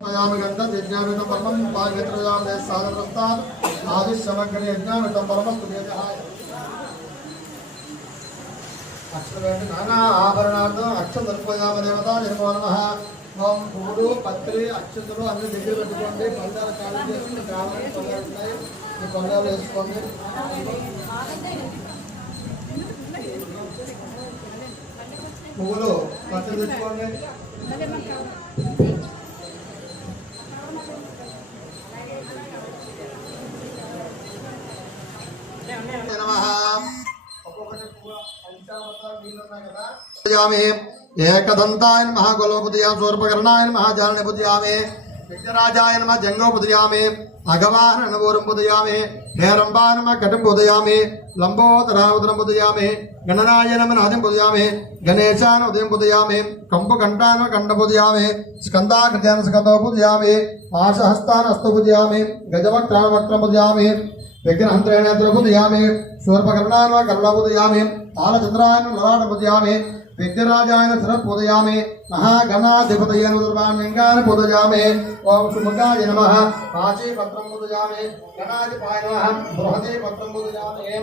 गंधं यज्ञामितं परमं पावित्रयां साधनस्तात् आदिशमग्रे यज्ञामितं परमस्तु देवहाय अक्षरवेद नाना आभरणार्थं अक्षतर्पयाम देवता नमो नमः ओम पूडु पत्रि अक्षतలు అన్ని దగ్గర పెట్టుకోండి పండాల కాలం చేసుకుని గ్రామానికి పండాలున్నాయి ఈ పండాలు వేసుకోండి పువ్వులు పత్రి తెచ్చుకోండి एकदंताय नमः गोलोपदयाम सूर्पकर्णाय नमः जालनेपदयामे विघ्नराजाय नमः जंगोपदयामे अगवाहन नवोरंपदयामे हेरंबाय नमः कटंपदयामे लंबोदरावदरंपदयामे गणनाय नमः नादिंपदयामे गणेशाय उदयंपदयामे कंपकंठाय नमः कंठपदयामे स्कंदाकृत्यान स्कंदोपदयामे पाशहस्तान हस्तोपदयामे गजवक्त्राण वक्त्रपदयामे विघ्नहंत्रेण द्रवपदयामे सूर्पकर्णाय नमः कर्णपदयामे तालचंद्राय नमः ललाटपदयामे विघ्नराजाय सरपूजयामि महागणाधिपतये दुर्वाण्यंगान पूजयामि ओम सुमुखाय नमः काशी पत्रं पूजयामि गणाधिपाय नमः बृहते पत्रं पूजयामि